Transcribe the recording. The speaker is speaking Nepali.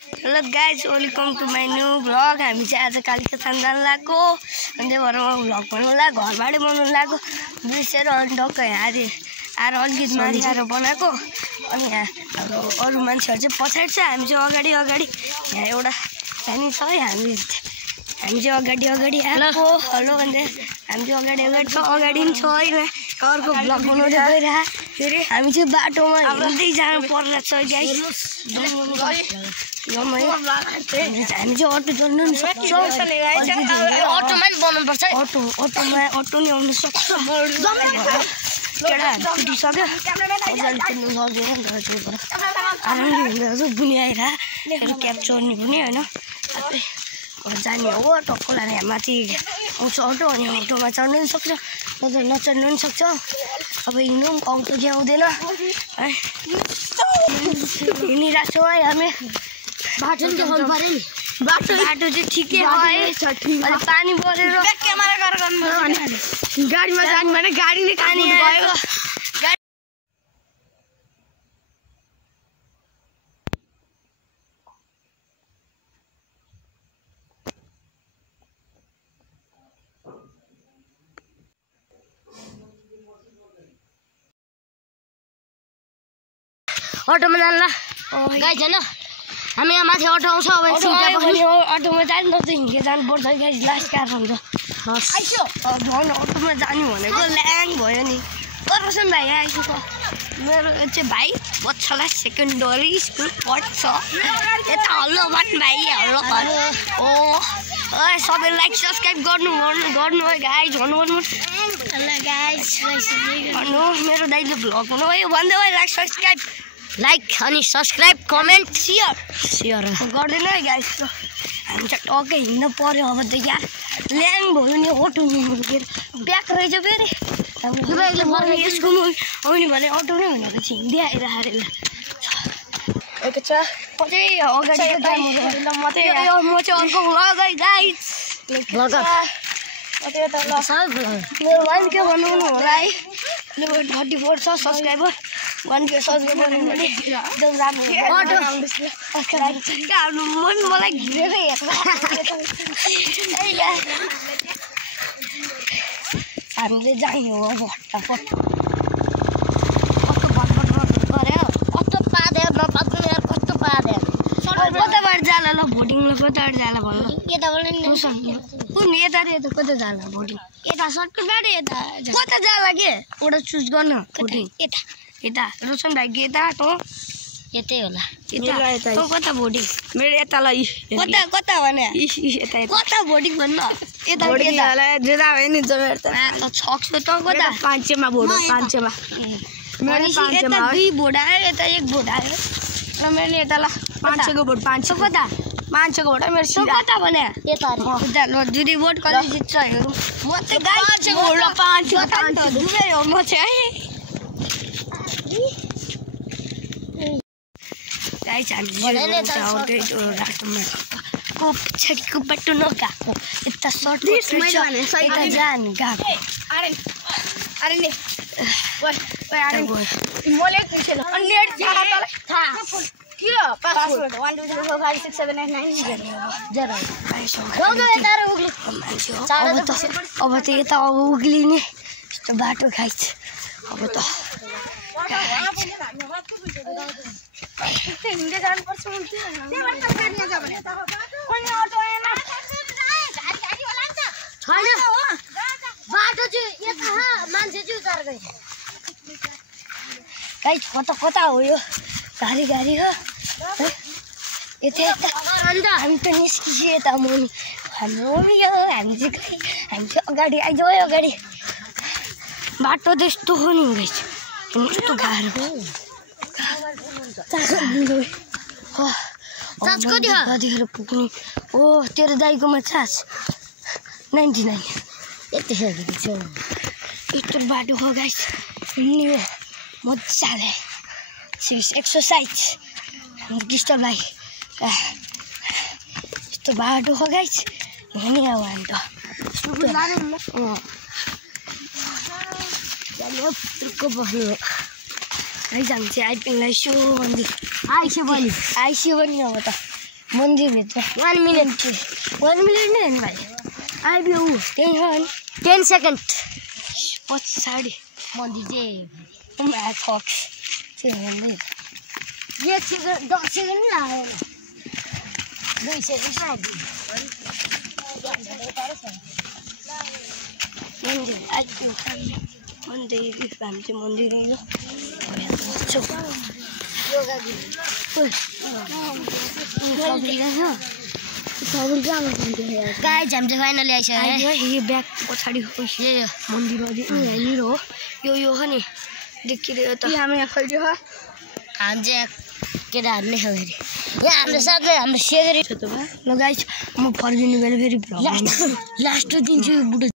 Hello guys, welcome to my new vlog. हामी चाहिँ आज कालिकतान जान लागेको अनि त्यही भएर म भ्लग बनाउनु लाग्यो, घरबाटै बनाउनु लाग्यो बिर्सेर। अनि टक्कै आएर अलिकति माथि आएर बनाएको। अनि यहाँ हाम्रो अरू मान्छेहरू चाहिँ पछाडि छ, हामी चाहिँ अगाडि यहाँ एउटा हामी छ है, हामी चाहिँ अगाडि आएको। हेलो भन्दै हामी चाहिँ अगाडि छ, अगाडि पनि छ है। अर्को भ्लग बनाउँदै गइरहेको फेरि हामी चाहिँ बाटोमा हिँड्दै जानु पर्ला छ गाइस। हामी चाहिँ अटो चल्नु पनि सक्छ, अटोमा पनि बनाउनुपर्छ, अटो नि आउनु सक्छ। केटाहरू छुटिसक्यो, मजाले कुद्नु सक्दैन तर चाहिँ आरामले हिँड्दा बुनि आइरहेको क्याब चढ्ने पनि होइन, जाने हो टक्क लाने। माथि आउँछ अटो, अनि अटोमा चढ्नु पनि सक्छ, मजाले नचढ्नु पनि सक्छ। अब हिँड्नु पनि आउँछ कि आउँदैन है, हिँडिरहेको छौँ है हामी। बाटो चाहिँ ठिकै हो है, पानी परेर क्यामेरा गर्नु गाडीमा जानु भने गाडी नै खाने भयो। अटोमा जान्ला गाइज होइन, हामी यहाँ माथि अटो आउँछ। अब अटोमा जानु पर्छ, हिँडेर जानुपर्छ गाइज, लास्ट कार हुन्छ। अटोमा जानु भनेको ल्याङ भयो नि। रोशन भाइ आइसक्यो, मेरो चाहिँ भाइ बच्चालाई सेकेन्डरी स्कुल पढ्छ यता। हल्लो भन् भाइ, हल्लो भन्नु हो सबै। लाइक सब्सक्राइब गर्नु है गाइज, भन्नु मेरो दाइले भ्लग भन्नु है, भन्दै है लाइक सब्सक्राइब, अनि सब्सक्राइब, कमेन्ट, सेयर गर्दैन है गाइस। हामी चाहिँ टक्कै हिँड्नु पर्यो। अब त यहाँ ल्याङ भयो नि, अटो निस्केर ब्याक रहेछ फेरि। हाम्रो यसको आउने भने अटो नै भनेको चाहिँ हिँड्दै आइरहेको अझै अगाडि म चाहिँ अर्को भ्लग है गाइस। मेरो वान के भन्नु होला है, 34 छ सब्सक्राइबर, 1K सब्सक्राइबर एकदम राम्रो। मलाई घिरेर हेर्छ हामीले जाने हो भट्टाफट। कताबाट जाला ल भोटिङलाई, कताबाट जाला भन्नु यताबाट कुन यता कता जाला भोटिङ, यता सर्टकट बाटो यता कता जाला के एउटा चुज गर्न भोटिङ यता। रोशन भाइ के यता त यतै होला, यता कता भोटिङ मेरो यता ल कता भने कता भोटिङ भन्नु यता जेदा भयो नि जमेर त सक्छु त कता 500 मा भोट, 500 मा मेरो 500 मा 2 भोट आयो, यता 1 भोट आयो र मैले यता ल 500 को भोट, 500 कता 500 को भोट मेरो कता भने यता ल दुई भोट कसले जित्छ हेरौँ। म चाहिँ 500 को भोट ल 500 दुवै हो म चाहिँ गाइस। हामी राटोमा को पछाडिको बाटो नगएको, यता सर्ट यता जानु गएको। अब त यता अब उक्लिने यस्तो बाटो खाइछ। अब त कता हो यो गाडी हो यता हामी त निस्किसक्यो यता मुनि। हाम्रो हामी चाहिँ अगाडि आइजाऊ है, अगाडि बाटो त यस्तो हो नि रहेछ, यस्तो गाह्रो कतिखेर पुग्ने हो। तेरो दाइकोमा चार्ज 99 यति यस्तो बाटो हो गाइस, हिँड्ने हो मजाले एक्सर्साइज। कृष्ण भाइ यस्तो बाटो हो गाइस, हिँड्ने हो हामी त बस्नु है। हामी चाहिँ आइपुग्न आइस्यो पनि अब त मन्दिरभित्र 1 मिनट 1 मिनट नै होइन भाइ आइबियो 10 सेकेन्ड पछाडि मन्दिर चाहिँ फक्स चाहिँ ये 10 सेकेन्ड नै लाग्यो 2 सेकेन्ड आइदियो मन्दिर आइपुग्यो मन्दिर हामी चाहिँ मन्दिर आयो गाइज हामी चाहिँ फाइनली आइसक्यो यो ब्याग पछाडि मन्दिर हो यो हो नि देखिरहेको त हामी यहाँ खेल्थ्यो हामी चाहिँ केटाहरू नै खेल्दाखेरि यहाँ हाम्रो साथै हाम्रो सेगरी ल गाइज म फर्किनु बेला फेरि लास्ट दिन्छु यो बुढो